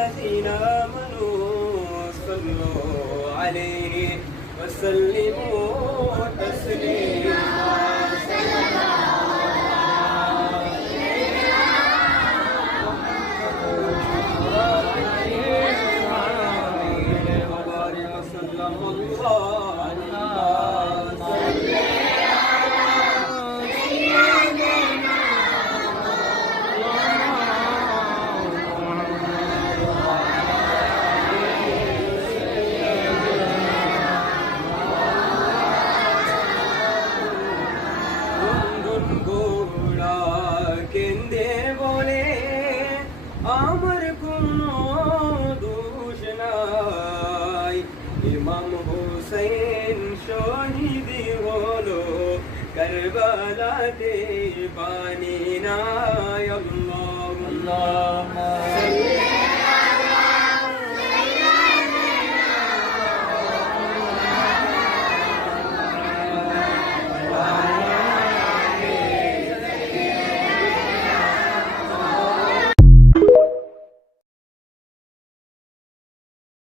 الذين آمنوا صلوا عليه وسلموا تسليما আমার কোনো দোষ নাই ইমাম হুসাইন শহীদ হলো কারবালাতে পানি নাই আল্লাহ